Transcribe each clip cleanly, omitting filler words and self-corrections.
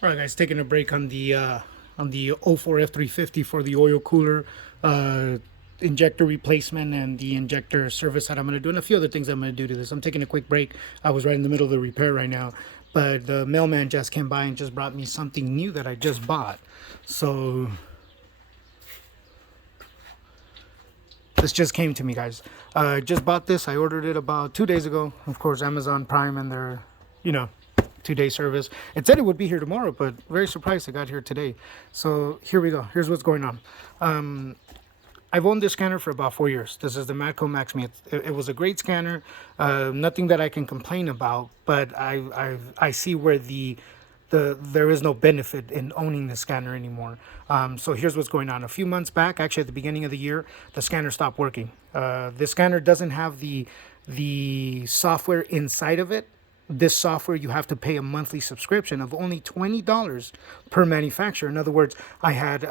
All right, guys, taking a break on the 04 F350 for the oil cooler injector replacement and the injector service that I'm going to do, and a few other things I'm going to do to this. I'm taking a quick break. I was right in the middle of the repair right now, but the mailman just came by and just brought me something new that I just bought. So this just came to me, guys. I just bought this. I ordered it about 2 days ago. Of course, Amazon Prime and their, you know, 2 day service. It said it would be here tomorrow, but very surprised it got here today. So here we go. Here's what's going on. I've owned this scanner for about 4 years. This is the MATCO Max Me. It was a great scanner. Nothing that I can complain about, but I see where there is no benefit in owning the scanner anymore. So here's what's going on. A few months back, actually at the beginning of the year, the scanner stopped working. This scanner doesn't have the software inside of it. This software, you have to pay a monthly subscription of only $20 per manufacturer. In other words, I had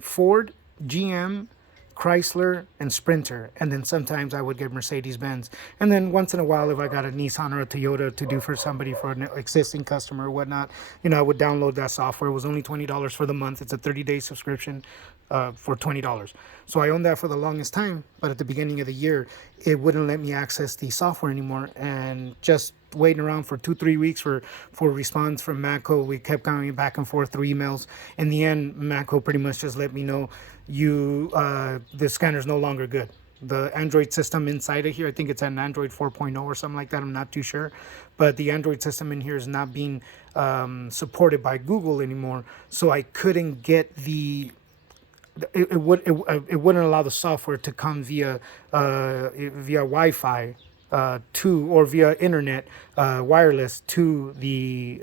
Ford, GM, Chrysler, and Sprinter. And then sometimes I would get Mercedes Benz. And then once in a while, if I got a Nissan or a Toyota to do for somebody, for an existing customer or whatnot, I would download that software. It was only $20 for the month. It's a 30-day subscription for $20. So I owned that for the longest time. But at the beginning of the year, it wouldn't let me access the software anymore. And just waiting around for 2-3 weeks for a response from MATCO. We kept going back and forth through emails. In the end, MATCO pretty much just let me know the scanner's no longer good. The Android system inside of here, I think it's an Android 4.0 or something like that. I'm not too sure, but the Android system in here is not being supported by Google anymore. So I couldn't get it wouldn't allow the software to come via Wi-Fi or via internet wireless to the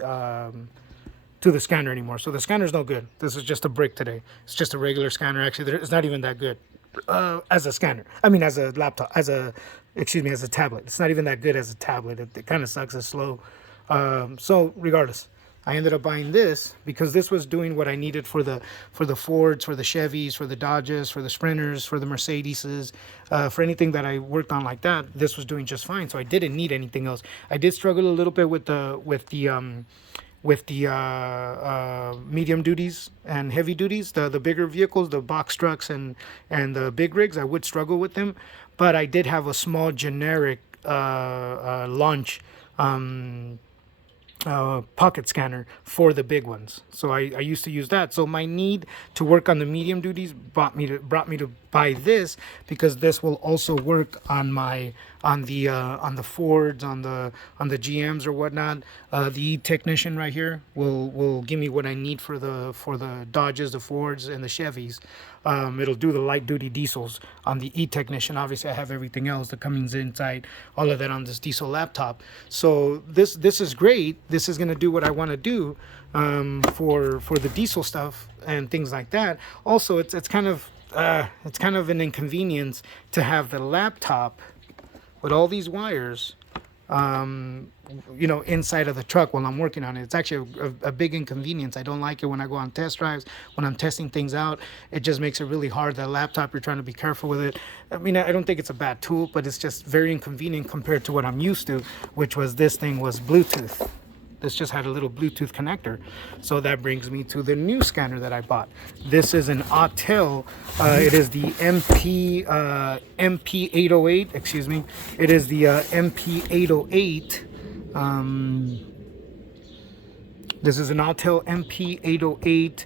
scanner anymore. So the scanner's no good. This is just a brick today. It's just a regular scanner. Actually, it's not even that good as a scanner. I mean, as a laptop, as a tablet. It's not even that good as a tablet. It kind of sucks. It's slow. So regardless, I ended up buying this because this was doing what I needed for the Fords, for the Chevys, for the Dodges, for the Sprinters, for the Mercedeses, for anything that I worked on like that. This was doing just fine. So I didn't need anything else. I did struggle a little bit with the medium duties and heavy duties, the bigger vehicles, the box trucks and the big rigs. I would struggle with them, but I did have a small generic launch pocket scanner for the big ones. So I used to use that. So my need to work on the medium duties brought me to buy this, because this will also work on the Fords, on the GMs or whatnot. The technician right here will give me what I need for the Dodges, the Fords, and the Chevys. It'll do the light duty diesels on the e-technician. Obviously I have everything else, the Cummins Insight, all of that on this diesel laptop. So this is great. This is going to do what I want to do for the diesel stuff and things like that. Also, it's kind of an inconvenience to have the laptop with all these wires inside of the truck while I'm working on it. It's actually a big inconvenience. I don't like it when I go on test drives, when I'm testing things out. It just makes it really hard. The laptop, you're trying to be careful with it. I mean, I don't think it's a bad tool, but it's just very inconvenient compared to what I'm used to, which was this thing was Bluetooth. This just had a little Bluetooth connector. So that brings me to the new scanner that I bought. This is an AUTEL. It is the MP808. Excuse me. It is the MP808. This is an AUTEL MP808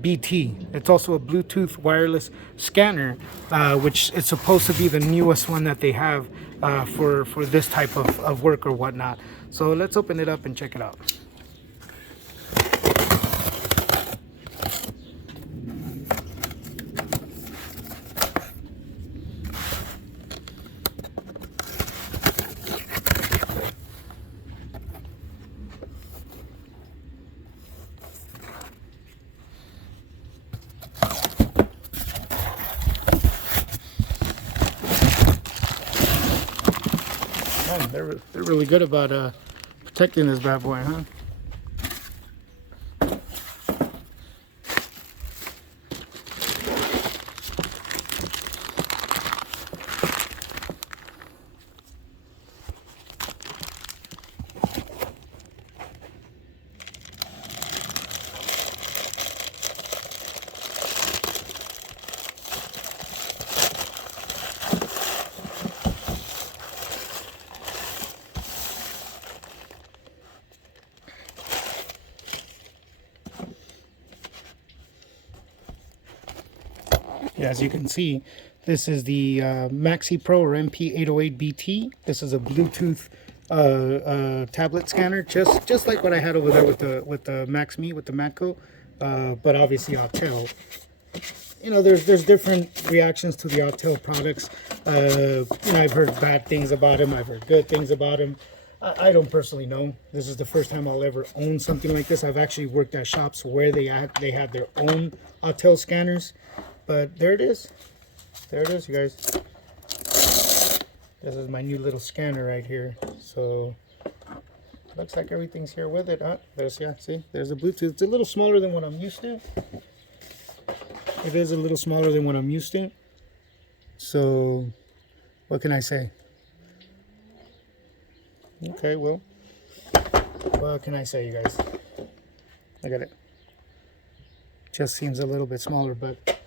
BT. It's also a Bluetooth wireless scanner, which is supposed to be the newest one that they have for this type of work or whatnot. So let's open it up and check it out. Man, they're really good about protecting this bad boy, huh? As you can see, this is the Maxi Pro or MP808BT. This is a Bluetooth tablet scanner, just like what I had over there with the MaxMe, with the MATCO, but obviously AUTEL. You know, there's different reactions to the AUTEL products. You know, I've heard bad things about them. I've heard good things about them. I don't personally know. This is the first time I'll ever own something like this. I've actually worked at shops where they had their own AUTEL scanners. But there it is. There it is, you guys. This is my new little scanner right here. So looks like everything's here with it, huh? There's, yeah, see, there's the Bluetooth. It's a little smaller than what I'm used to. It is a little smaller than what I'm used to. So what can I say? Okay, well, what can I say, you guys? Look at it. Just seems a little bit smaller, but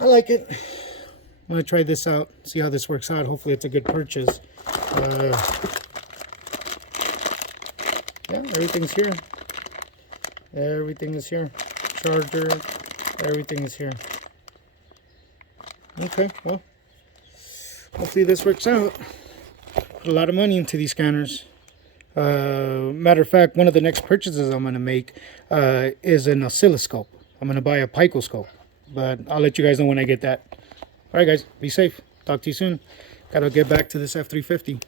I like it. I'm going to try this out, see how this works out. Hopefully it's a good purchase. Yeah, everything's here. Everything is here. Charger, everything is here. Okay, well, hopefully this works out. Put a lot of money into these scanners. Matter of fact, one of the next purchases I'm going to make is an oscilloscope. I'm going to buy a picoscope, but I'll let you guys know when I get that. All right, guys, be safe. Talk to you soon. Got to get back to this F350.